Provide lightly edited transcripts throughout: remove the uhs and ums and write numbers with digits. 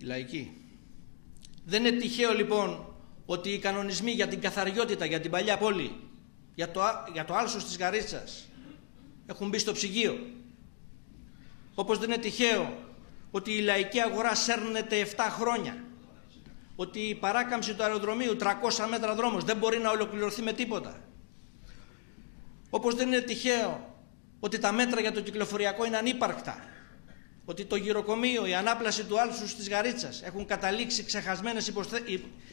η λαϊκή. Δεν είναι τυχαίο λοιπόν ότι οι κανονισμοί για την καθαριότητα, για την παλιά πόλη, για το άλσος της Γαρίτσας έχουν μπει στο ψυγείο. Όπως δεν είναι τυχαίο ότι η λαϊκή αγορά σέρνεται 7 χρόνια. Ότι η παράκαμψη του αεροδρομίου, 300 μέτρα δρόμος, δεν μπορεί να ολοκληρωθεί με τίποτα. Όπως δεν είναι τυχαίο ότι τα μέτρα για το κυκλοφοριακό είναι ανύπαρκτα. Ότι το γυροκομείο, η ανάπλαση του άλσους της Γαρίτσας έχουν καταλήξει ξεχασμένες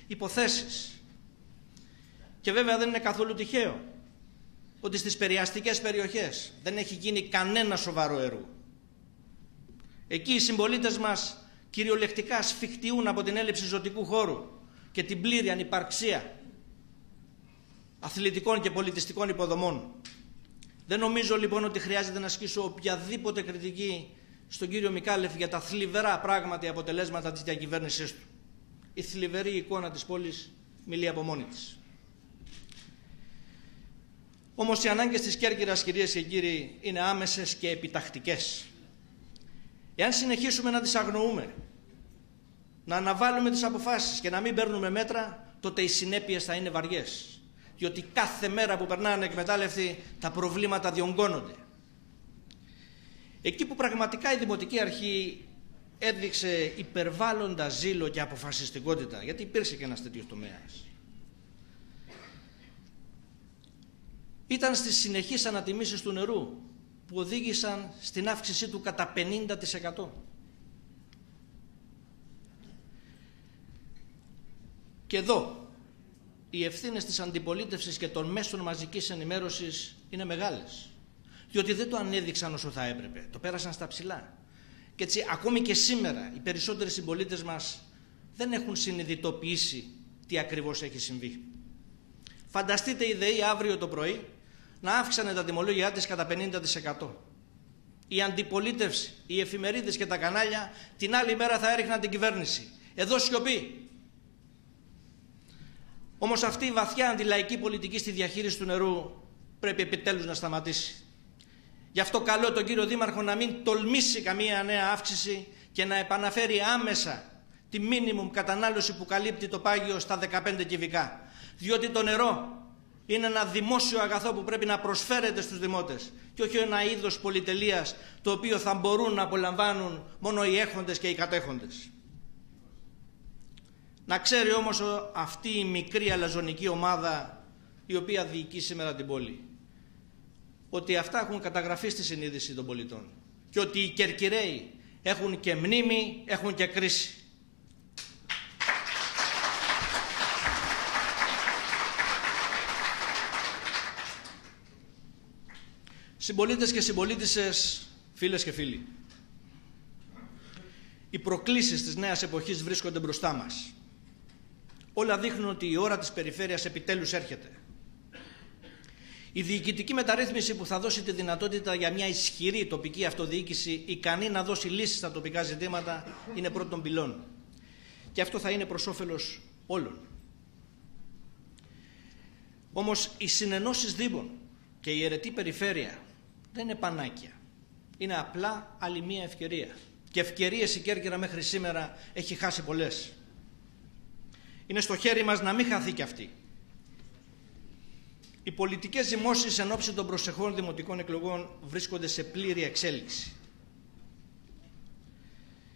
υποθέσεις. Και βέβαια δεν είναι καθόλου τυχαίο ότι στις περιαστικές περιοχές δεν έχει γίνει κανένα σοβαρό έργο. Εκεί οι συμπολίτες μας κυριολεκτικά σφιχτιούν από την έλλειψη ζωτικού χώρου και την πλήρη ανυπαρξία αθλητικών και πολιτιστικών υποδομών. Δεν νομίζω λοιπόν ότι χρειάζεται να ασκήσω οποιαδήποτε κριτική στον κύριο Μικάλεφ για τα θλιβερά πράγματι αποτελέσματα της διακυβέρνησής του. Η θλιβερή εικόνα της πόλης μιλεί από μόνη της. Όμως οι ανάγκες της Κέρκυρας, κυρίες και κύριοι, είναι άμεσες και επιτακτικές. Εάν συνεχίσουμε να τις αγνοούμε, να αναβάλουμε τις αποφάσεις και να μην παίρνουμε μέτρα, τότε οι συνέπειες θα είναι βαριές. Διότι κάθε μέρα που περνάνε ανεκμετάλλευτοι, τα προβλήματα διονγκώνονται. Εκεί που πραγματικά η Δημοτική Αρχή έδειξε υπερβάλλοντα ζήλο και αποφασιστικότητα, γιατί υπήρξε και ένας τέτοιος τομέας, ήταν στις συνεχείς ανατιμήσεις του νερού, που οδήγησαν στην αύξησή του κατά 50%. Και εδώ οι ευθύνες της αντιπολίτευσης και των μέσων μαζικής ενημέρωσης είναι μεγάλες. Διότι δεν το ανέδειξαν όσο θα έπρεπε, το πέρασαν στα ψηλά. Και έτσι ακόμη και σήμερα οι περισσότεροι συμπολίτες μας δεν έχουν συνειδητοποιήσει τι ακριβώς έχει συμβεί. Φανταστείτε η ΔΕΗ αύριο το πρωί να αύξανε τα τιμολόγια της κατά 50%. Η αντιπολίτευση, οι εφημερίδες και τα κανάλια την άλλη μέρα θα έριχναν την κυβέρνηση. Εδώ σιωπή. Όμως αυτή η βαθιά αντιλαϊκή πολιτική στη διαχείριση του νερού πρέπει επιτέλους να σταματήσει. Γι' αυτό καλώ τον κύριο Δήμαρχο να μην τολμήσει καμία νέα αύξηση και να επαναφέρει άμεσα τη μίνιμουμ κατανάλωση που καλύπτει το πάγιο στα 15 κυβικά. Διότι το νερό είναι ένα δημόσιο αγαθό που πρέπει να προσφέρεται στους δημότες και όχι ένα είδος πολυτελείας το οποίο θα μπορούν να απολαμβάνουν μόνο οι έχοντες και οι κατέχοντες. Να ξέρει όμως αυτή η μικρή αλαζονική ομάδα η οποία διοικεί σήμερα την πόλη ότι αυτά έχουν καταγραφεί στη συνείδηση των πολιτών και ότι οι Κερκυραίοι έχουν και μνήμη, έχουν και κρίση. Συμπολίτες και συμπολίτισσες, φίλες και φίλοι, οι προκλήσεις της νέας εποχής βρίσκονται μπροστά μας. Όλα δείχνουν ότι η ώρα της περιφέρειας επιτέλους έρχεται. Η διοικητική μεταρρύθμιση που θα δώσει τη δυνατότητα για μια ισχυρή τοπική αυτοδιοίκηση ικανή να δώσει λύσεις στα τοπικά ζητήματα είναι πρώτον πυλών. Και αυτό θα είναι προς όφελος όλων. Όμως οι συνενώσεις δήμων και η αιρετή περιφέρεια δεν είναι πανάκια. Είναι απλά άλλη μία ευκαιρία. Και ευκαιρίες η Κέρκυρα μέχρι σήμερα έχει χάσει πολλές. Είναι στο χέρι μας να μην χαθεί κι αυτή. Οι πολιτικές ζυμώσεις εν ώψη των προσεχών δημοτικών εκλογών βρίσκονται σε πλήρη εξέλιξη.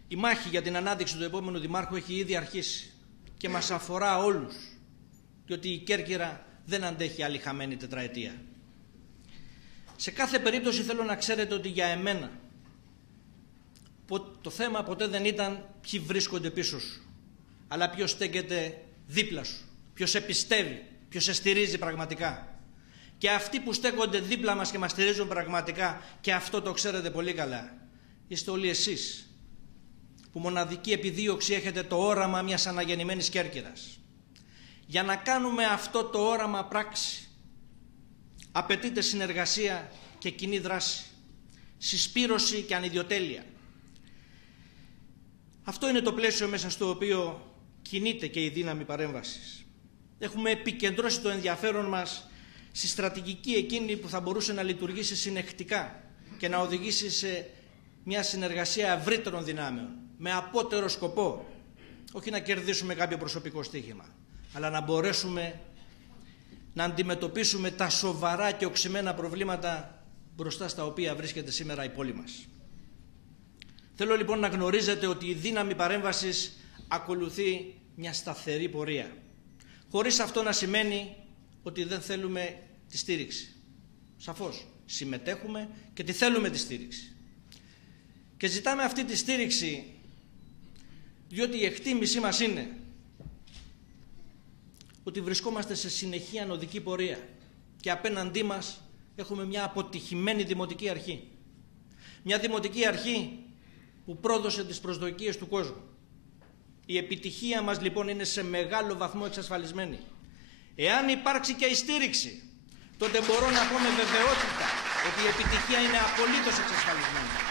Η μάχη για την ανάδειξη του επόμενου δημάρχου έχει ήδη αρχίσει και μας αφορά όλους, διότι η Κέρκυρα δεν αντέχει άλλη χαμένη τετραετία. Σε κάθε περίπτωση θέλω να ξέρετε ότι για εμένα το θέμα ποτέ δεν ήταν ποιοι βρίσκονται πίσω σου, αλλά ποιος στέκεται δίπλα σου, ποιος σε πιστεύει, ποιος σε στηρίζει πραγματικά. Και αυτοί που στέκονται δίπλα μας και μας στηρίζουν πραγματικά, και αυτό το ξέρετε πολύ καλά, είστε όλοι εσείς, που μοναδική επιδίωξη έχετε το όραμα μιας αναγεννημένης Κέρκυρας. Για να κάνουμε αυτό το όραμα πράξη, απαιτείται συνεργασία και κοινή δράση, συσπήρωση και ανιδιοτέλεια. Αυτό είναι το πλαίσιο μέσα στο οποίο κινείται και η δύναμη παρέμβασης. Έχουμε επικεντρώσει το ενδιαφέρον μας στη στρατηγική εκείνη που θα μπορούσε να λειτουργήσει συνεχτικά και να οδηγήσει σε μια συνεργασία ευρύτερων δυνάμεων, με απότερο σκοπό όχι να κερδίσουμε κάποιο προσωπικό στοίχημα, αλλά να μπορέσουμε να αντιμετωπίσουμε τα σοβαρά και οξυμένα προβλήματα μπροστά στα οποία βρίσκεται σήμερα η πόλη μας. Θέλω λοιπόν να γνωρίζετε ότι η δύναμη παρέμβασης ακολουθεί μια σταθερή πορεία, χωρίς αυτό να σημαίνει ότι δεν θέλουμε τη στήριξη. Σαφώς συμμετέχουμε και τη θέλουμε τη στήριξη. Και ζητάμε αυτή τη στήριξη διότι η εκτίμησή μας είναι ότι βρισκόμαστε σε συνεχή ανωδική πορεία και απέναντί μας έχουμε μια αποτυχημένη δημοτική αρχή. Μια δημοτική αρχή που πρόδωσε τις προσδοκίες του κόσμου. Η επιτυχία μας λοιπόν είναι σε μεγάλο βαθμό εξασφαλισμένη. Εάν υπάρξει και η στήριξη, τότε μπορώ να πω με βεβαιότητα ότι η επιτυχία είναι απολύτως εξασφαλισμένη.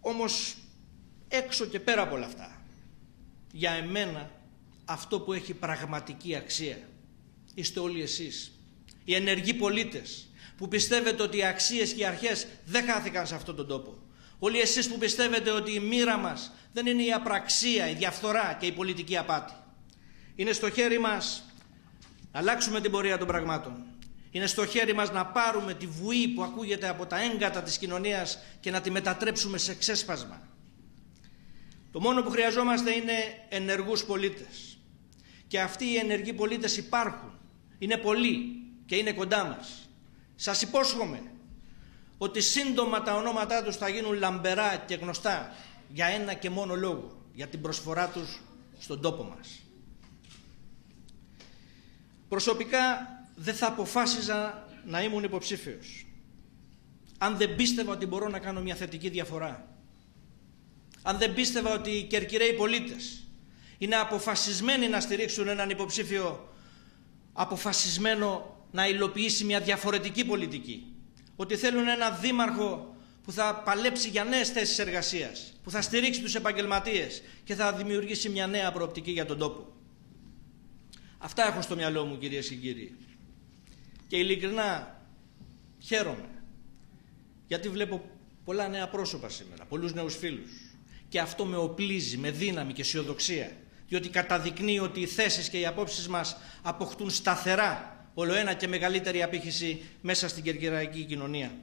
Όμως έξω και πέρα από όλα αυτά, για εμένα αυτό που έχει πραγματική αξία είστε όλοι εσείς, οι ενεργοί πολίτες που πιστεύετε ότι οι αξίες και οι αρχές δεν χάθηκαν σε αυτόν τον τόπο. Όλοι εσείς που πιστεύετε ότι η μοίρα μας δεν είναι η απραξία, η διαφθορά και η πολιτική απάτη. Είναι στο χέρι μας να αλλάξουμε την πορεία των πραγμάτων. Είναι στο χέρι μας να πάρουμε τη βουή που ακούγεται από τα έγκατα της κοινωνίας και να τη μετατρέψουμε σε ξέσπασμα. Το μόνο που χρειαζόμαστε είναι ενεργούς πολίτες. Και αυτοί οι ενεργοί πολίτες υπάρχουν. Είναι πολλοί και είναι κοντά μας. Σας υπόσχομαι ότι σύντομα τα ονόματά τους θα γίνουν λαμπερά και γνωστά για ένα και μόνο λόγο, για την προσφορά τους στον τόπο μας. Προσωπικά δεν θα αποφάσιζα να ήμουν υποψήφιος αν δεν πίστευα ότι μπορώ να κάνω μια θετική διαφορά. Αν δεν πίστευα ότι οι Κερκυραίοι πολίτες είναι αποφασισμένοι να στηρίξουν έναν υποψήφιο αποφασισμένο να υλοποιήσει μια διαφορετική πολιτική. Ότι θέλουν ένα δήμαρχο που θα παλέψει για νέες θέσεις εργασίας, που θα στηρίξει τους επαγγελματίες και θα δημιουργήσει μια νέα προοπτική για τον τόπο. Αυτά έχω στο μυαλό μου, κυρίες και κύριοι. Και ειλικρινά χαίρομαι, γιατί βλέπω πολλά νέα πρόσωπα σήμερα, πολλούς νέους φίλους. Και αυτό με οπλίζει με δύναμη και αισιοδοξία, διότι καταδεικνύει ότι οι θέσεις και οι απόψεις μας αποκτούν σταθερά ολοένα και μεγαλύτερη απήχηση μέσα στην κερκυραϊκή κοινωνία.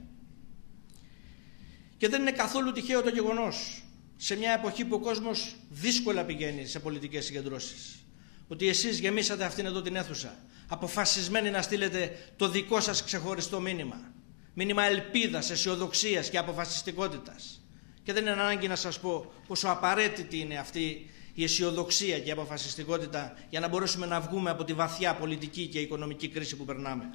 Και δεν είναι καθόλου τυχαίο το γεγονός, σε μια εποχή που ο κόσμος δύσκολα πηγαίνει σε πολιτικές συγκεντρώσεις, ότι εσείς γεμίσατε αυτήν εδώ την αίθουσα, αποφασισμένοι να στείλετε το δικό σας ξεχωριστό μήνυμα. Μήνυμα ελπίδας, αισιοδοξίας και αποφασιστικότητας. Και δεν είναι ανάγκη να σας πω πόσο απαραίτητη είναι αυτή η αισιοδοξία και η αποφασιστικότητα για να μπορέσουμε να βγούμε από τη βαθιά πολιτική και οικονομική κρίση που περνάμε.